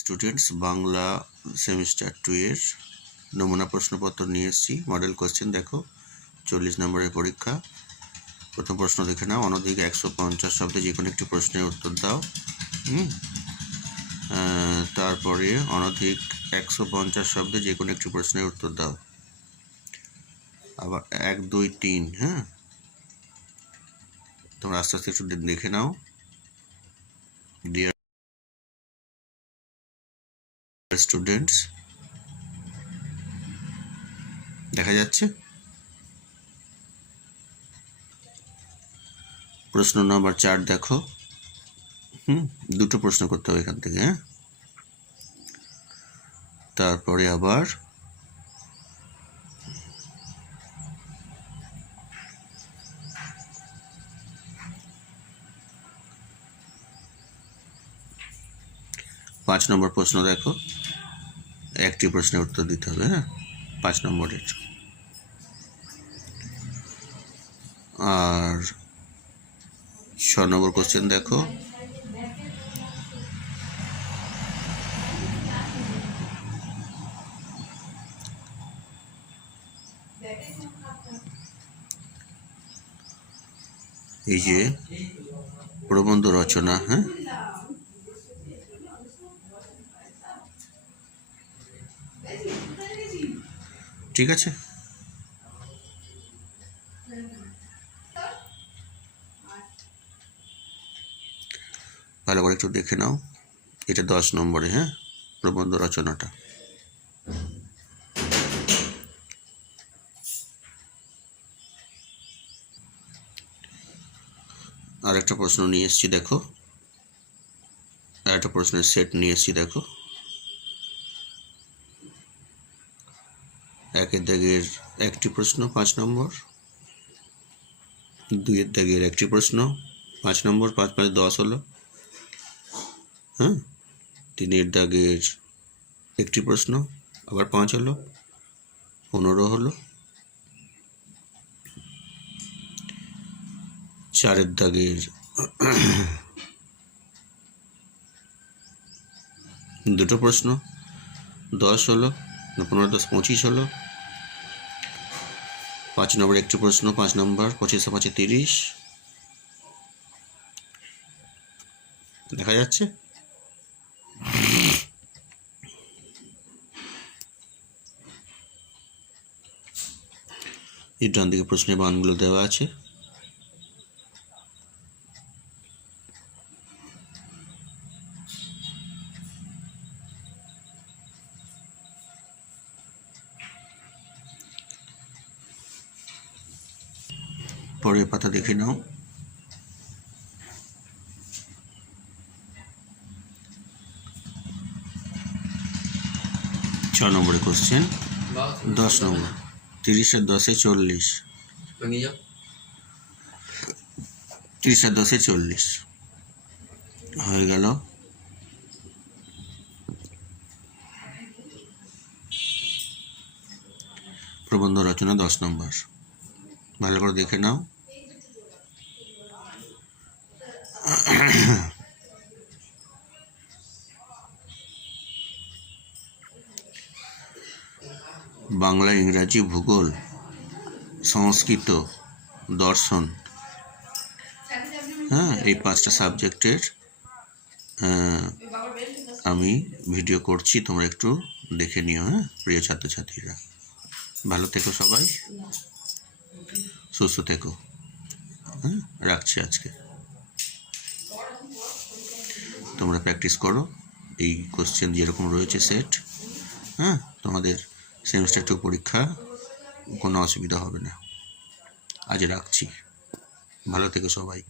Students, Bangla semester 2 এর নমুনা প্রশ্নপত্র নিয়ে এসেছি। মডেল কোশ্চেন দেখো, 40 নম্বরের পরীক্ষা। প্রথম প্রশ্ন দেখে নাও। অনধিক 150 শব্দে যে কোনো একটি প্রশ্নের উত্তর দাও। তারপরে অনধিক 150 শব্দে যে কোনো একটি প্রশ্নের উত্তর দাও। আবার 1, 2, 3, হ্যাঁ, তোমরা আস্তে আস্তে একটু দেখে নাও। ডিয়ার স্টুডেন্টস, দেখা যাচ্ছে? প্রশ্ন নাম্বার 4 দেখো। দুটো প্রশ্ন করতে হবে এখান থেকে, হ্যাঁ। তারপরে আবার পাঁচ নম্বর প্রশ্ন দেখো, একটি প্রশ্নের উত্তর দিতে হবে, হ্যাঁ, 5 নম্বরের। আর 6 নম্বর কোশ্চেন দেখো, এই যে প্রবন্ধ রচনা, হ্যাঁ, ঠিক আছে। ভালো করে একটু দেখে নাও। এটা 10 নম্বরে, হ্যাঁ, প্রবন্ধ রচনাটা। আর একটা প্রশ্ন নিয়ে এসেছি দেখো, আর একটা প্রশ্নের সেট নিয়ে এসেছি দেখো। 1-এর দাগের একটি প্রশ্ন 5 নম্বর, 2-এর দাগের একটি প্রশ্ন 5 নম্বর, 5 5 10 হলো, হ্যাঁ। 3-এর দাগের একটি প্রশ্ন, আবার 5 হলো, 15 হলো। 4-এর দাগের দুটো প্রশ্ন 10 হলো, 15 10 25 হলো। 5 নম্বর একটি প্রশ্ন 5 নম্বর, 25 5 30। দেখা যাচ্ছে? এই ডান দিকে প্রশ্নের মানগুলো দেওয়া আছে। পরের পাতা দেখে নাও। 6 নম্বরের কোশ্চেন, 10 নম্বর। 30 আর 10 40, 30 আর 10 40 হয়ে গেল। প্রবন্ধ রচনা 10 নম্বর। ভালো করে দেখে নাও। বাংলা, ইংরাজি, ভূগোল, সংস্কৃত, দর্শন, হ্যাঁ, এই 5টা সাবজেক্টের আমি ভিডিও করছি, তোমরা একটু দেখে নিও, হ্যাঁ, প্রিয় ছাত্রছাত্রীরা। ভালো থেকো সবাই, সুস্থ থেকো, হ্যাঁ, রাখছি আজকে। তোমরা প্র্যাকটিস করো, এই কোশ্চেন যেরকম রয়েছে সেট, হ্যাঁ, তোমাদের সেমিস্টার 2 পরীক্ষা কোনো অসুবিধা হবে না। আজ রাখছি, ভালো থেকো সবাই।